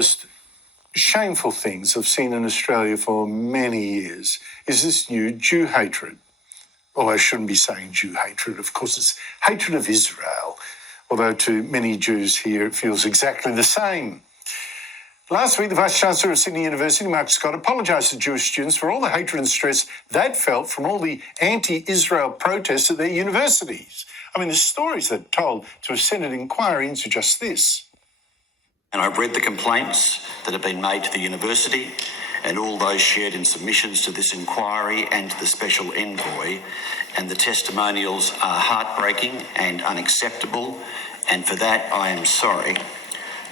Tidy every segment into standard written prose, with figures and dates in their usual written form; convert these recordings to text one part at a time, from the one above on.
Most shameful things I've seen in Australia for many years is this new Jew hatred. Although I shouldn't be saying Jew hatred, of course it's hatred of Israel, although to many Jews here it feels exactly the same. Last week, the Vice-Chancellor of Sydney University, Mark Scott, apologised to Jewish students for all the hatred and stress they'd felt from all the anti-Israel protests at their universities. I mean, the stories they'd told to a Senate inquiry into just this. And I've read the complaints that have been made to the university and all those shared in submissions to this inquiry and to the special envoy, and the testimonials are heartbreaking and unacceptable, and for that I am sorry.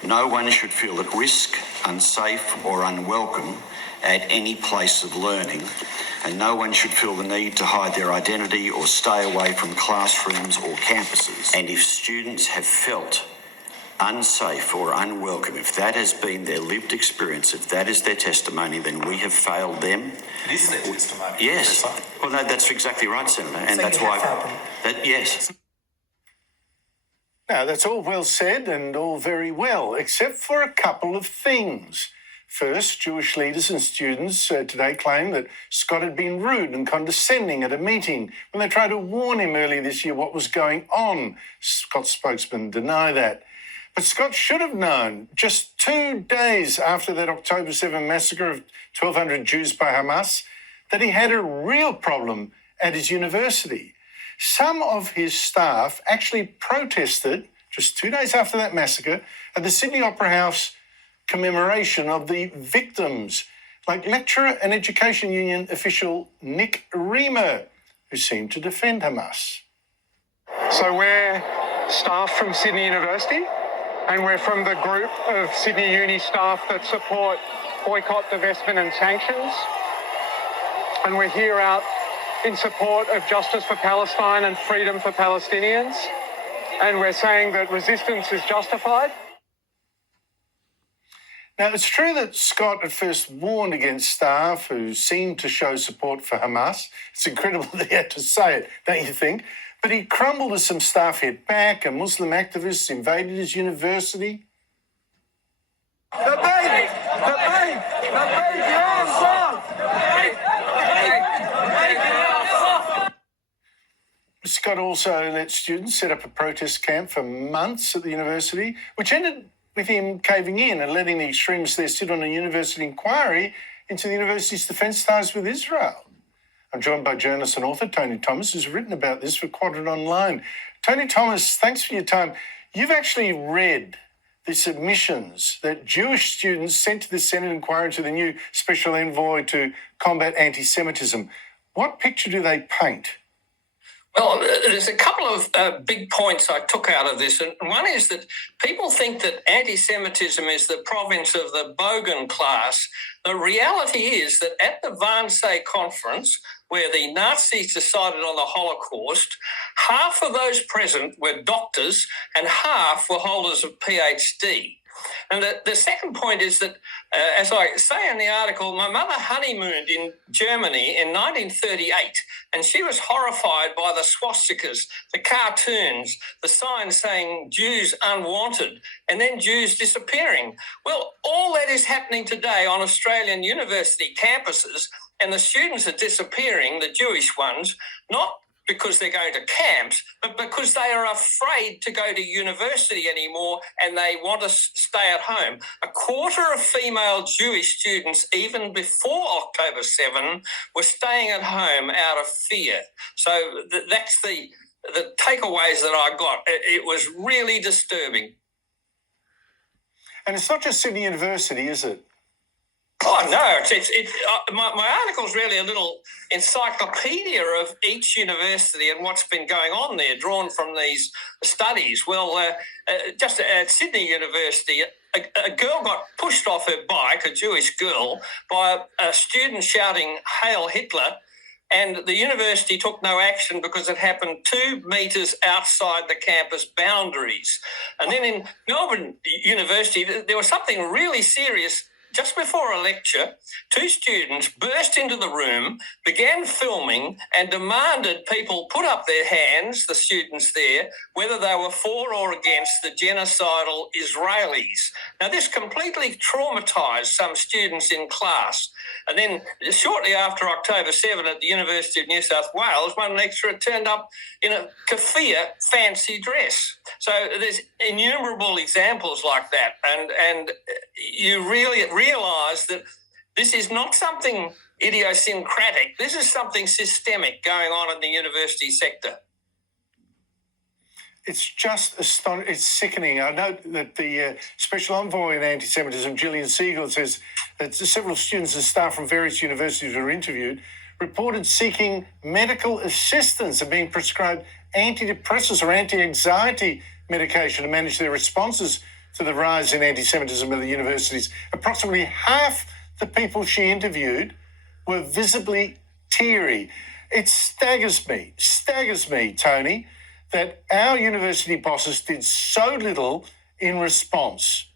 No one should feel at risk, unsafe or unwelcome at any place of learning, and no one should feel the need to hide their identity or stay away from classrooms or campuses. And if students have felt unsafe or unwelcome, if that has been their lived experience, if that is their testimony, then we have failed them. It is their testimony. Yes. Well, no, that's exactly right, Senator, and that's why. Yes. Now, that's all well said and all very well, except for a couple of things. First, Jewish leaders and students today claim that Scott had been rude and condescending at a meeting when they tried to warn him earlier this year what was going on. Scott's spokesman deny that. But Scott should have known, just 2 days after that October 7 massacre of 1,200 Jews by Hamas, that he had a real problem at his university. Some of his staff actually protested, just 2 days after that massacre, at the Sydney Opera House commemoration of the victims, like lecturer and education union official Nick Reamer, who seemed to defend Hamas. So we're staff from Sydney University, and we're from the group of Sydney Uni staff that support boycott, divestment and sanctions. And we're here out in support of justice for Palestine and freedom for Palestinians. And we're saying that resistance is justified. Now, it's true that Scott at first warned against staff who seemed to show support for Hamas. It's incredible that he had to say it, don't you think? But he crumbled as some staff hit back and Muslim activists invaded his university. The baby, hands up! Scott also let students set up a protest camp for months at the university, which ended with him caving in and letting the extremists there sit on a university inquiry into the university's defence ties with Israel. I'm joined by journalist and author Tony Thomas, who's written about this for Quadrant Online. Tony Thomas, thanks for your time. You've actually read the submissions that Jewish students sent to the Senate inquiry into the new special envoy to combat anti-Semitism. What picture do they paint? Well, there's a couple of big points I took out of this. And one is that people think that anti-Semitism is the province of the Bogan class. The reality is that at the Wannsee conference, where the Nazis decided on the Holocaust, half of those present were doctors and half were holders of PhD. And the second point is that, as I say in the article, my mother honeymooned in Germany in 1938, and she was horrified by the swastikas, the cartoons, the signs saying Jews unwanted, and then Jews disappearing. Well, all that is happening today on Australian university campuses, and the students are disappearing, the Jewish ones, not because they're going to camps, but because they are afraid to go to university anymore and they want to stay at home. A quarter of female Jewish students, even before October 7, were staying at home out of fear. So that's the takeaways that I got. It was really disturbing. And it's not just Sydney University, is it? Oh, no, my article's really a little encyclopedia of each university and what's been going on there, drawn from these studies. Well, just at Sydney University, a girl got pushed off her bike, a Jewish girl, by a student shouting, "Hail Hitler," and the university took no action because it happened 2 metres outside the campus boundaries. And then in Melbourne University, there was something really serious just before a lecture, two students burst into the room, began filming, and demanded people put up their hands, the students there, whether they were for or against the genocidal Israelis. Now, this completely traumatised some students in class. And then shortly after October 7 at the University of New South Wales, one lecturer turned up in a keffiyeh fancy dress. So there's innumerable examples like that. And you really realise that this is not something idiosyncratic. This is something systemic going on in the university sector. It's just astonishing. It's sickening. I note that the Special Envoy in Anti-Semitism, Gillian Siegel, says that several students and staff from various universities who were interviewed reported seeking medical assistance and being prescribed antidepressants or anti-anxiety medication to manage their responses to the rise in anti-Semitism at the universities. Approximately half the people she interviewed were visibly teary. It staggers me, Tony, that our university bosses did so little in response.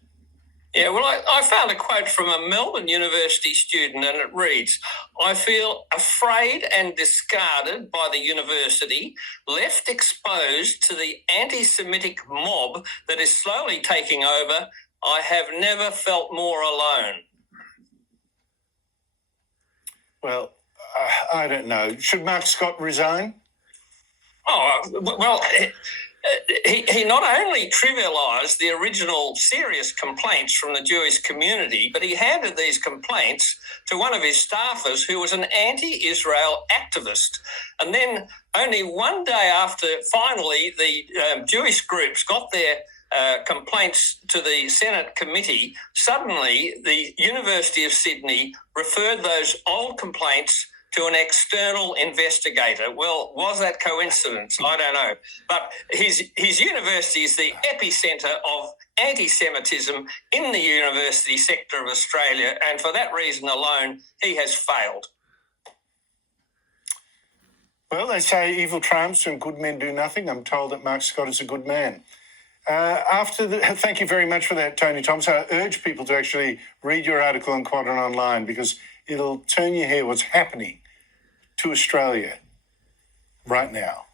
Yeah, well, I found a quote from a Melbourne University student, and it reads, "I feel afraid and discarded by the university, left exposed to the anti-Semitic mob that is slowly taking over. I have never felt more alone." Well, I don't know. Should Mark Scott resign? Oh, well, he not only trivialised the original serious complaints from the Jewish community, but he handed these complaints to one of his staffers who was an anti-Israel activist. And then only one day after finally the Jewish groups got their complaints to the Senate committee, suddenly the University of Sydney referred those old complaints to an external investigator. Well, was that coincidence? I don't know. But his university is the epicentre of anti-Semitism in the university sector of Australia, and for that reason alone, he has failed. Well, they say evil triumphs and good men do nothing. I'm told that Mark Scott is a good man. Thank you very much for that, Tony Thompson. I urge people to actually read your article on Quadrant Online because it'll turn your hair what's happening to Australia right now.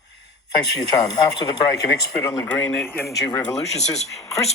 Thanks for your time. After the break, an expert on the green energy revolution says Chris